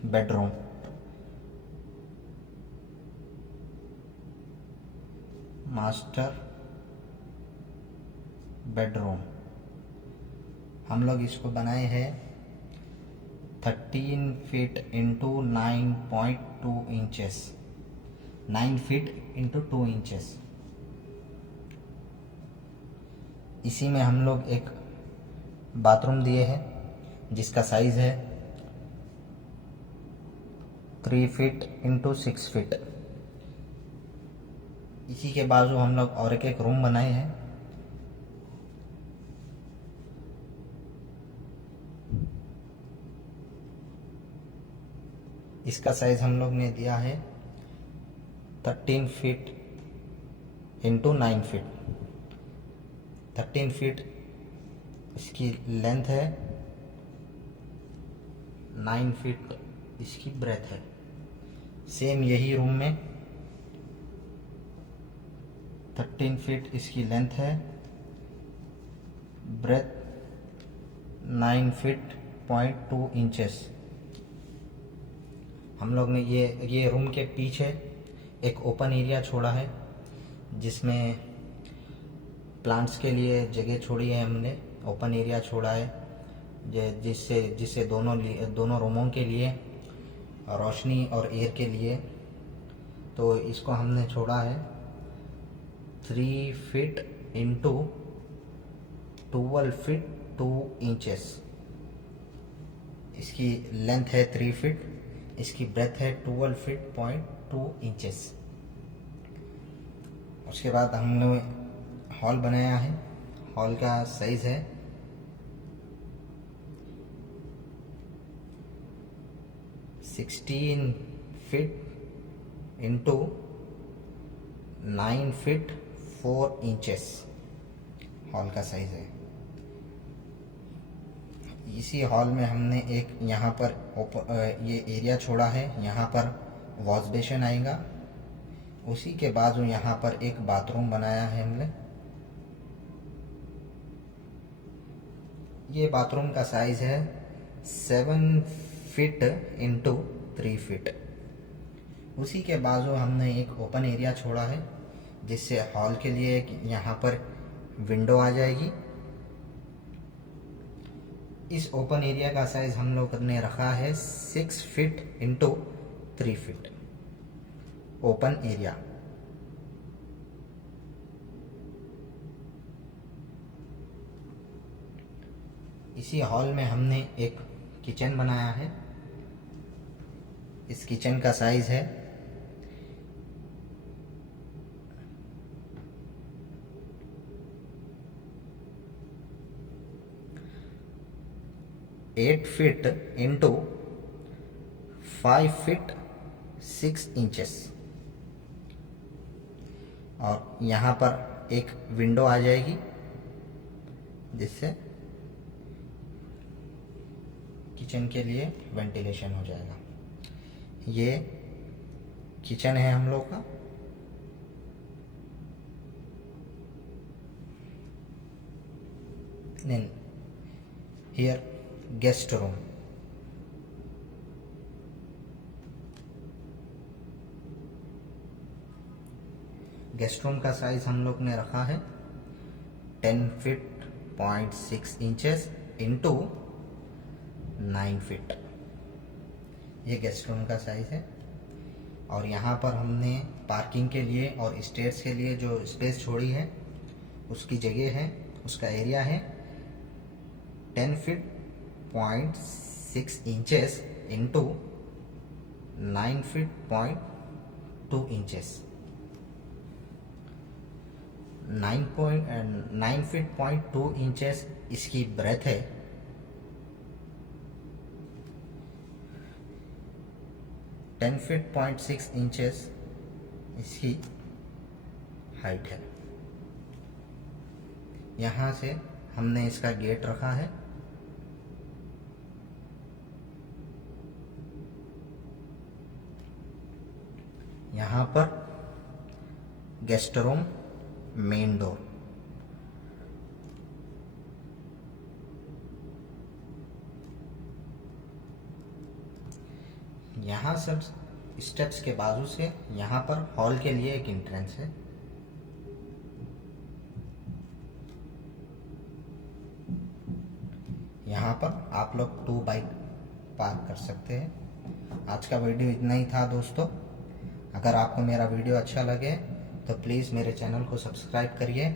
Bedroom, master bedroom. हम लोग इसको बनाए हैं 13 feet into 9.2 inches, 9 feet into 2 inches. इसी में हम लोग एक बाथरूम दिए हैं जिसका साइज़ है 3 फीट इंटू 6 फीट। इसी के बाजू हम लोग और एक रूम बनाए हैं। इसका साइज़ हम लोग ने दिया है 13 फीट इंटू 9 फीट। 13 फीट इसकी लेंथ है, 9 फीट इसकी ब्रेथ है। सेम यही रूम में 13 फीट इसकी लेंथ है, ब्रेथ 9 फीट .2 इंचेस। हम लोग ने ये रूम के पीछे एक ओपन एरिया छोड़ा है जिसमें प्लांट्स के लिए जगह छोड़ी है। हमने ओपन एरिया छोड़ा है जिससे दोनों रूमों के लिए रोशनी और एयर के लिए। तो इसको हमने छोड़ा है 3 फीट इंटू 12 फीट 2 इंचेस। इसकी लेंथ है 3 फीट, इसकी ब्रेथ है 12 फीट .2 इंचेस। उसके बाद हमने हॉल बनाया है। हॉल का साइज़ है 16 feet into 9 feet 4 inches hall का साइज़ है। इसी हॉल में हमने एक यहाँ पर ये एरिया छोड़ा है, यहाँ पर वॉश बेसिन आएगा। उसी के बाद यहाँ पर एक बाथरूम बनाया है हमने। ये बाथरूम का साइज़ है 7 फीट इंटू 3 फीट। उसी के बाजू हमने एक ओपन एरिया छोड़ा है जिससे हॉल के लिए एक यहाँ पर विंडो आ जाएगी। इस ओपन एरिया का साइज़ हम लोग ने रखा है 6 feet into 3 feet open area. इसी हॉल में हमने एक किचन बनाया है। इस किचन का साइज़ है 8 फीट इंटू 5 फीट 6 इंचेस। और यहाँ पर एक विंडो आ जाएगी जिससे किचन के लिए वेंटिलेशन हो जाएगा। ये किचन है हम लोग का। Then here guest room। Guest room का साइज हम लोग ने रखा है 10 फीट .6 इंचेस इंटू 9 फीट। ये गेस्ट रूम का साइज है। और यहाँ पर हमने पार्किंग के लिए और स्टेयर्स के लिए जो स्पेस छोड़ी है उसकी जगह है, उसका एरिया है 10 feet .6 inches into 9 feet .2 inches. 9 feet .2 inches इसकी ब्रेथ है। 10 फीट .6 इंचेस इसकी हाइट है। यहाँ से हमने इसका गेट रखा है। यहाँ पर गेस्ट रूम मेन डोर। यहाँ से स्टेप्स के बाजू से यहाँ पर हॉल के लिए एक एंट्रेंस है। यहाँ पर आप लोग 2 बाइक पार्क कर सकते हैं। आज का वीडियो इतना ही था दोस्तों। अगर आपको मेरा वीडियो अच्छा लगे तो प्लीज़ मेरे चैनल को सब्सक्राइब करिए।